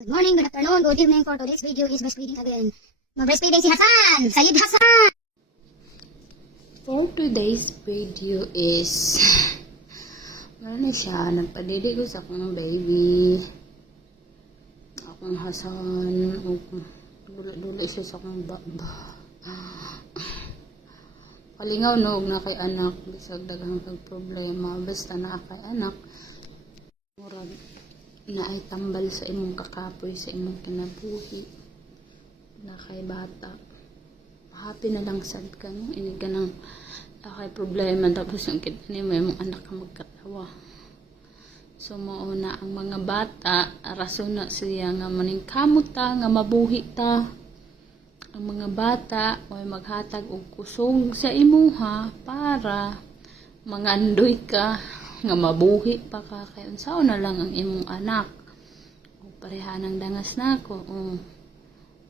Good morning, good afternoon, good evening. For today's video is breastfeeding again. Mag-breastfeeding si Hasan, Sayid Hasan. For today's video is ano siya, nagpadili ko sa akong baby, akong Hasan, dula siya sa akong baba. Palingaw no, na kay anak, bisag daghang kag problema, basta na kay anak, murag na ay tambal sa imong kakapoy, sa imong kinabuhi, na kay bata. Happy na lang sad ka, no? Ini ka nang kay problema, tapos yung kita ni mo, yung anak ka magkatawa. So, mauna ang mga bata, rason na siya nga maningkamot ta, nga mabuhi ta. Ang mga bata, ay maghatag og kusog sa imuha para mangandoy ka, nga mabuhi pa ka. Kaya unsaon na lang ang imong anak. O pareha ng dangas na ako. O,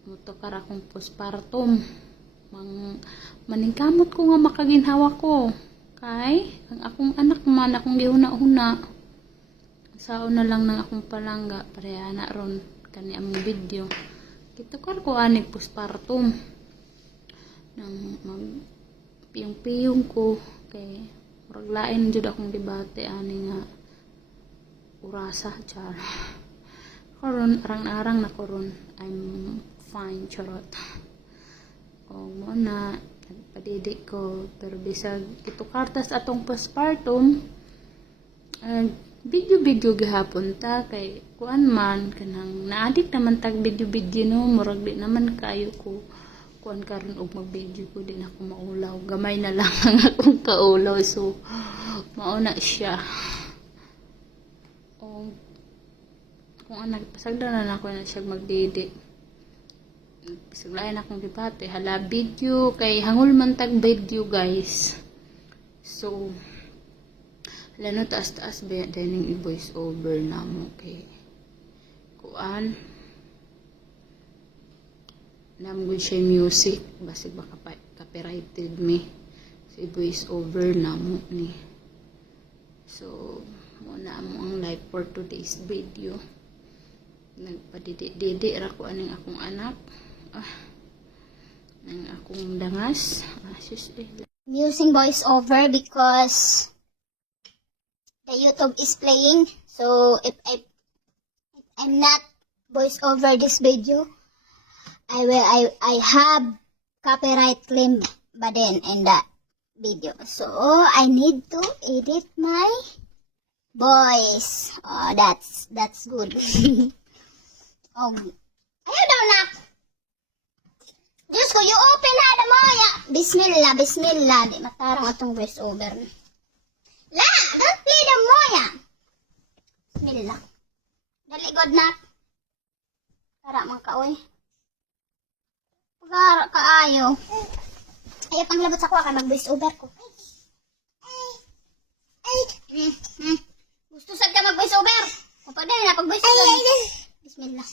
mutokar akong postpartum. Maningkamot ko nga makaginhawa ko. Kay, ang akong anak man, akong gihuna-huna. Sao na lang ng akong palangga, pareha na ron, kani among video. Kitukar ko anig postpartum. Nang magpiyong-piyong ko, kay muraglain jud akong debate, ani nga, urasa, char. Karon, arang-arang na koron, I'm fine, charot. O muna, nagpadidik ko, pero bisag kitukartas atong postpartum, video gihapon ta, kay kuan man, kanang naadik naman tag video no, murag di naman kayo ko, kuan karon og mag-video ko, din ako maulaw, gamay na lang ang akong kaulaw, so, mauna siya. O, kung anak, pasagda na ako na siya magdidik. Bisaglayan akong debate, hala video, kay hangul man tag video guys. So, hala no, taas-taas ba dining i-voice over na mo, kay kuan namgod siya music, basig baka copyrighted me, so i-voice over na mo ni. So, muna mo ang live for today's video. Nagpadidi ra ko aning akong anak, ng akong dangas. I'm using voice over because the YouTube is playing. So if I'm not voice over this video, I have copyright claim but then in that video. So I need to edit my voice. Oh, that's good. Oh, ayaw daw na. Diyos ko, you open na mo ya. Bismillah. Di matarang atong voice over. La, don't play the moya. Bismillah. Dali god na. Tara mga kaoy. Pagara kaayo. Ayaw pang labot sa kuha kay mag voice over ko. Gusto sad ka mag voice over. Kung pwede na pag voice over. Bismillah.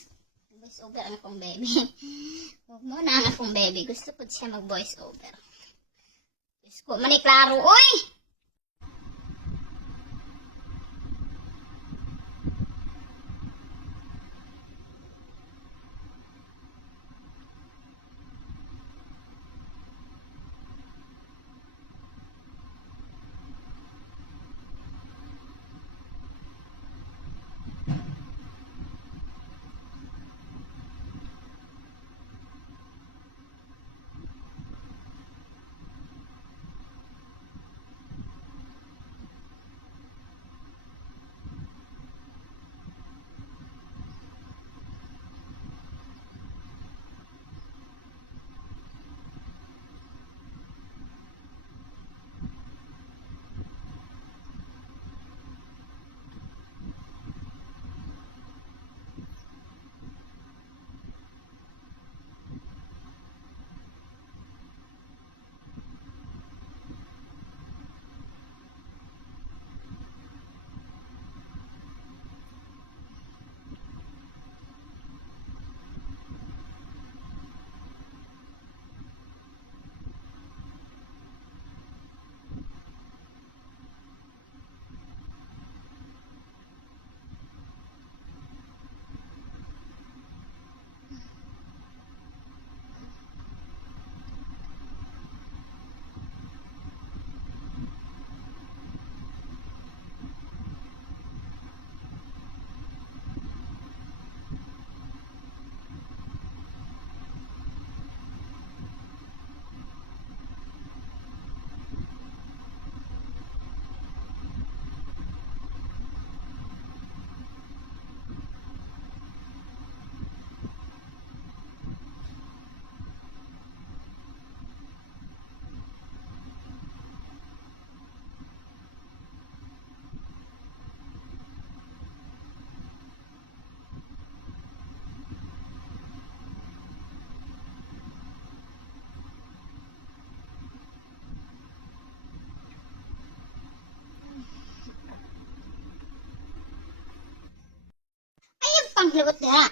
Voice over ang akong baby. Huwag mo na ang akong baby. Gusto ko siya mag voice over. Diyos ko, maniklaro. Uy! pang lagot na.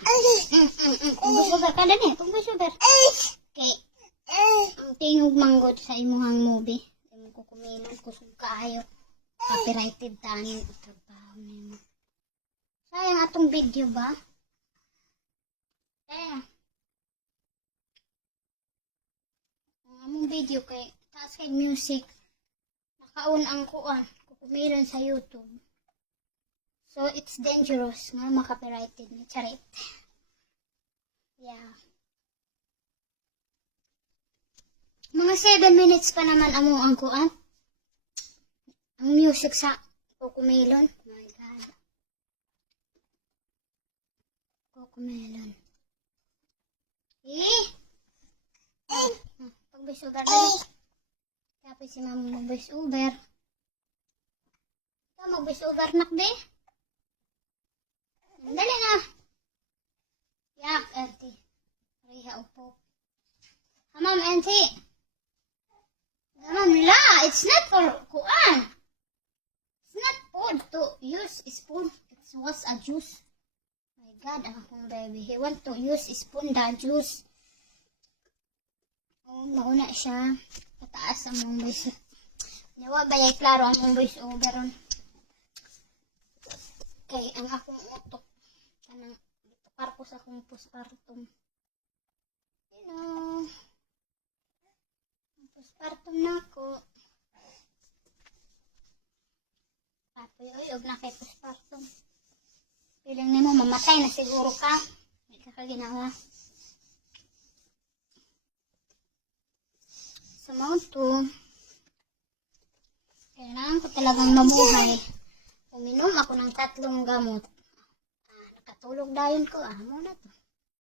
Pag-voiceover ka na eh. Pag-voiceover. Okay. Ang tingog manggod sa imuhang movie. Imong kukumilan, kusog kaayo. Copyrighted tani. Trabaho na mo. Sayang atong video ba? Sayang. Ang among video kay taas kay music. Nakaon ang kuan. Kukumilan sa YouTube. So, it's dangerous nga makapirated ni Charit. Yeah. Mga 7 minutes pa naman amo ang kuan. Ang music sa Cocomelon. My God. Cocomelon. Pag-voice-over na. Tapos si mama mag-voice-over. Ikaw mag-voice-over nak be. Dali na. Yak, auntie. Riha upo. Ma'am, auntie. Ma'am, la. It's not for kuan. It's not food to use spoon. It was a juice. My God, ang akong baby. He want to use spoon the juice. Oh, mauna siya. Pataas ang mong voice. Nawa ba yung klaro ang mong voice over ron? Kay ang akong utok. Kanang itukar ko sa akong postpartum. You know. Postpartum na ako. Papoy-oyog na kay postpartum. Piling nimo mamatay na siguro ka. May kakaginawa. Sa Mount 2, kailangan ko talagang mabuhay. Uminom ako ng 3 gamot. Nakatulog dayon ko. Muna to.